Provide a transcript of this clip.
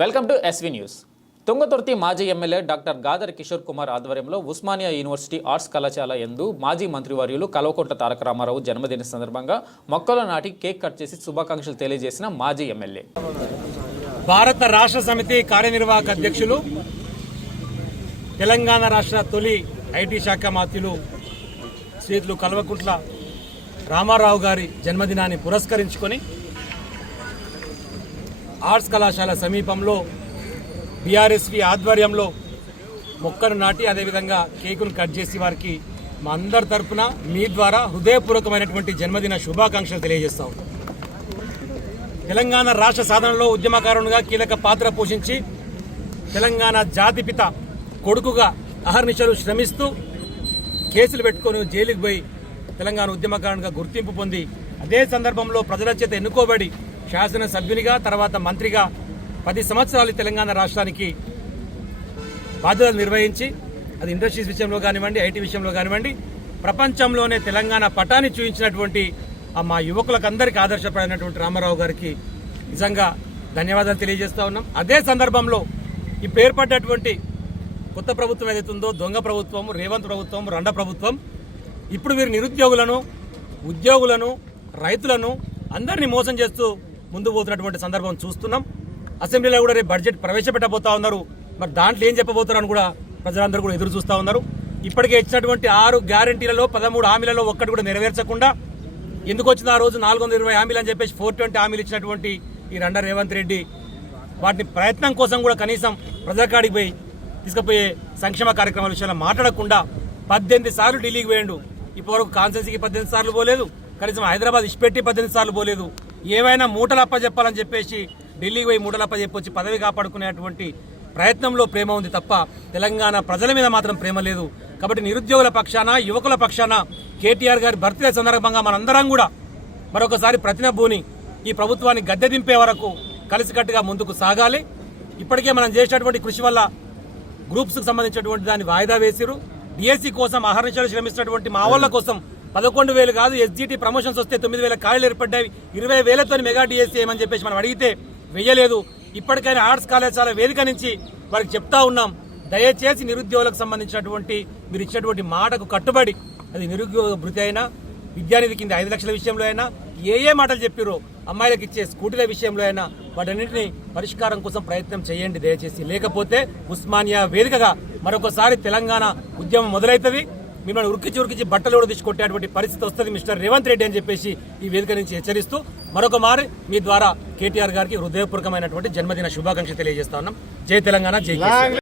Welcome to SV news. Thungathurthi మాజీ MLA doctor Gadar Kishore Kumar ఆధ్వర్యంలో Osmania university arts కళాశాల యందు మాజీ మంత్రివర్యులు కల్వకుంట్ల తారక రామారావు జన్మదిన సందర్భంగా మొక్కలు నాటి కేక్ కట్ చేసి శుభాకాంక్షలు తెలియజేసిన మాజీ ఎమ్మెల్యే. భారత రాష్ట్ర సమితి కార్యనిర్వాహక అధ్యక్షులు, తెలంగాణ రాష్ట్ర తొలి ఐటీ శాఖ మంత్రులు శ్రీతులు కల్వకుంట్ల రామారావు గారి జన్మదినాన్ని పురస్కరించుకొని ఆర్ట్స్ కళాశాల సమీపంలో బీఆర్ఎస్వి ఆధ్వర్యంలో మొక్కను నాటి అదేవిధంగా కేకును కట్ చేసి వారికి మా అందరి తరఫున మీ ద్వారా హృదయపూర్వకమైనటువంటి జన్మదిన శుభాకాంక్షలు తెలియజేస్తాం. తెలంగాణ రాష్ట్ర సాధనలో ఉద్యమకారునిగా కీలక పాత్ర పోషించి తెలంగాణ జాతిపిత కొడుకుగా అహర్నిశలు శ్రమిస్తూ కేసులు పెట్టుకొని జైలుకు పోయి తెలంగాణ ఉద్యమకారునిగా గుర్తింపు పొంది అదే సందర్భంలో ప్రజల చేత ఎన్నుకోబడి శాసనసభ్యునిగా తర్వాత మంత్రిగా 10 సంవత్సరాలు తెలంగాణ రాష్ట్రానికి బాధ్యతలు నిర్వహించి అది ఇండస్ట్రీస్ విషయంలో కానివ్వండి, ఐటీ విషయంలో కానివ్వండి, ప్రపంచంలోనే తెలంగాణ పటాన్ని చూపించినటువంటి మా యువకులకందరికీ ఆదర్శపడినటువంటి రామారావు గారికి నిజంగా ధన్యవాదాలు తెలియజేస్తా ఉన్నాం. అదే సందర్భంలో ఈ పేర్పడ్డటువంటి కొత్త ప్రభుత్వం ఏదైతుందో దొంగ ప్రభుత్వం, రేవంత్ ప్రభుత్వం, రండ ప్రభుత్వం, ఇప్పుడు వీరు నిరుద్యోగులను, ఉద్యోగులను, రైతులను అందరినీ మోసం చేస్తూ ముందు పోతున్నటువంటి సందర్భం చూస్తున్నాం. అసెంబ్లీలో కూడా రేపు బడ్జెట్ ప్రవేశపెట్టబోతా ఉన్నారు. మరి దాంట్లో ఏం చెప్పబోతారని కూడా ప్రజలందరూ కూడా ఎదురు చూస్తూ ఉన్నారు. ఇప్పటికే ఇచ్చినటువంటి 6 గ్యారంటీలలో 13 హామీలలో ఒక్కటి కూడా నెరవేర్చకుండా ఎందుకు వచ్చిన ఆ రోజు 420 హామీలు అని చెప్పేసి 420 హామీలు ఇచ్చినటువంటి ఈ రండ రేవంత్ రెడ్డి వాటిని ప్రయత్నం కోసం కూడా కనీసం ప్రజాకాడికి పోయి తీసుకుపోయే సంక్షేమ కార్యక్రమాల విషయంలో మాట్లాడకుండా 18 సార్లు ఢిల్లీకి పోయిండు. ఇప్పటివరకు కాన్స్టిట్యున్సీకి 18 సార్లు పోలేదు, కనీసం హైదరాబాద్ ఇష్పెట్టి 18 సార్లు పోలేదు. ఏమైనా మూటలప్ప చెప్పాలని చెప్పేసి ఢిల్లీకి పోయి మూటలప్ప చెప్పొచ్చి పదవి కాపాడుకునేటువంటి ప్రయత్నంలో ప్రేమ ఉంది తప్ప తెలంగాణ ప్రజల మీద మాత్రం ప్రేమ లేదు. కాబట్టి నిరుద్యోగుల పక్షాన, యువకుల పక్షాన కేటీఆర్ గారి బర్త్డే సందర్భంగా మనందరం కూడా మరొకసారి ప్రతినబూని ఈ ప్రభుత్వాన్ని గద్దె దింపే వరకు కలిసికట్టుగా ముందుకు సాగాలి. ఇప్పటికే మనం చేసినటువంటి కృషి వల్ల గ్రూప్స్కి సంబంధించినటువంటి దాన్ని వాయిదా వేసిరు. డిఎస్సీ కోసం అహర్నిశలు శ్రమిస్తున్నటువంటి మా వాళ్ళ కోసం 11,000 కాదు, ఎస్జిటి ప్రమోషన్స్ వస్తే 9,000 ఖాళీలు ఏర్పడ్డాయి. 20,000తో మెగా డిఎస్సీ ఏమని చెప్పేసి మనం అడిగితే వెయ్యలేదు. ఇప్పటికైనా ఆర్ట్స్ కళాశాల వేదిక నుంచి వారికి చెప్తా ఉన్నాం, దయచేసి నిరుద్యోగులకు సంబంధించినటువంటి మీరు ఇచ్చినటువంటి మాటకు కట్టుబడి, అది నిరుద్యోగ భృతి అయినా, విద్యానిధి కింద 5 లక్షల విషయంలో అయినా, ఏ మాటలు చెప్పారో అమ్మాయిలకు ఇచ్చే స్కూటీల విషయంలో అయినా వాటన్నింటినీ పరిష్కారం కోసం ప్రయత్నం చేయండి దయచేసి. లేకపోతే ఉస్మానియా వేదికగా మరొకసారి తెలంగాణ ఉద్యమం మొదలవుతుంది. మిమ్మల్ని ఉరికిచి బట్టలు కూడా తీసుకొట్టేటువంటి పరిస్థితి వస్తుంది మిస్టర్ రేవంత్ రెడ్డి అని చెప్పేసి ఈ వేదిక నుంచి హెచ్చరిస్తూ మరొక మారి మీ ద్వారా కేటీఆర్ గారికి హృదయపూర్వకమైనటువంటి జన్మదిన శుభాకాంక్షలు తెలియజేస్తా ఉన్నాం. జై తెలంగాణ, జై కేసీఆర్.